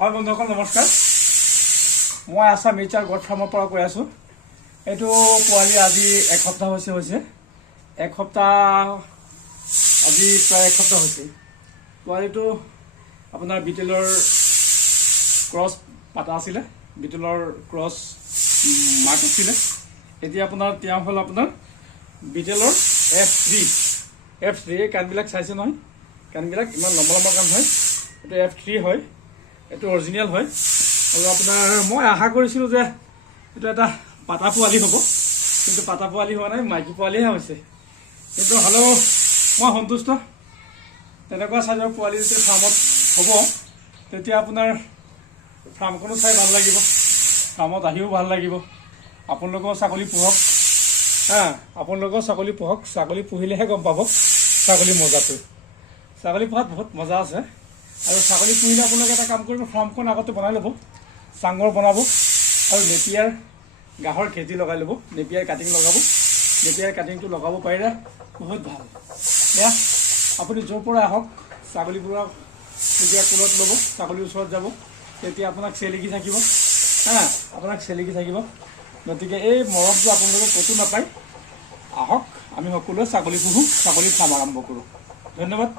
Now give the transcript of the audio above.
হয় বন্ধুসকল নমস্কাৰ। মই আছাম মিৰ্জাৰ গড ফাৰ্মৰ পৰা কৈ আছোঁ। এইটো পোৱালি আজি এক সপ্তাহ হৈছে এক সপ্তাহ আজি প্ৰায় এক সপ্তাহ হৈছে। পোৱালিটো আপোনাৰ বিটেলৰ ক্ৰছ পাতা আছিলে, বিটেলৰ ক্ৰছ মাৰ্ক আছিলে। এতিয়া আপোনাৰ তেওঁ হ'ল আপোনাৰ বিটেলৰ F3 এই কাণবিলাক চাইছে নহয়, কাণবিলাক ইমান লম্বা লম্বা কাণ হয়। এইটো F3 হয়, এইটো অৰিজিনেল হয়। আৰু আপোনাৰ মই আশা কৰিছিলোঁ যে এইটো এটা পাতা পোৱালি হ'ব, কিন্তু পাতা পোৱালি হোৱা নাই, মাইকী পোৱালিহে হৈছে। কিন্তু হ'লেও মই সন্তুষ্ট। তেনেকুৱা চাইজৰ পোৱালি যদি ফাৰ্মত হ'ব তেতিয়া আপোনাৰ ফাৰ্মখনো চাই ভাল লাগিব, ফাৰ্মত আহিও ভাল লাগিব। আপোনালোকেও ছাগলী পোহক, আপোনালোকেও ছাগলী পোহক। ছাগলী পুহিলেহে গম পাব ছাগলী মজাটো। ছাগলী পোহাত বহুত মজা আছে। আৰু ছাগলী পুহিলে আপোনালোকে এটা কাম কৰিব, ফাৰ্মখন আগতে বনাই ল'ব, চাংঘৰ বনাব আৰু নেপিয়াৰ গাহৰ খেতি লগাই ল'ব, নেপিয়াৰ কাটিং লগাব। নেপিয়াৰ কাটিংটো লগাব পাৰিলে বহুত ভাল। এয়া আপুনি য'ৰ পৰা আহক ছাগলীবোৰক যেতিয়া কোলত ল'ব, ছাগলীৰ ওচৰত যাব, তেতিয়া আপোনাক চেলেকি থাকিব, আপোনাক চেলেকি থাকিব। গতিকে এই মৰমটো আপোনালোকে ক'তো নাপায়। আহক, আমি সকলোৱে ছাগলী পুহোঁ, ছাগলী ফাৰ্ম আৰম্ভ কৰোঁ। ধন্যবাদ।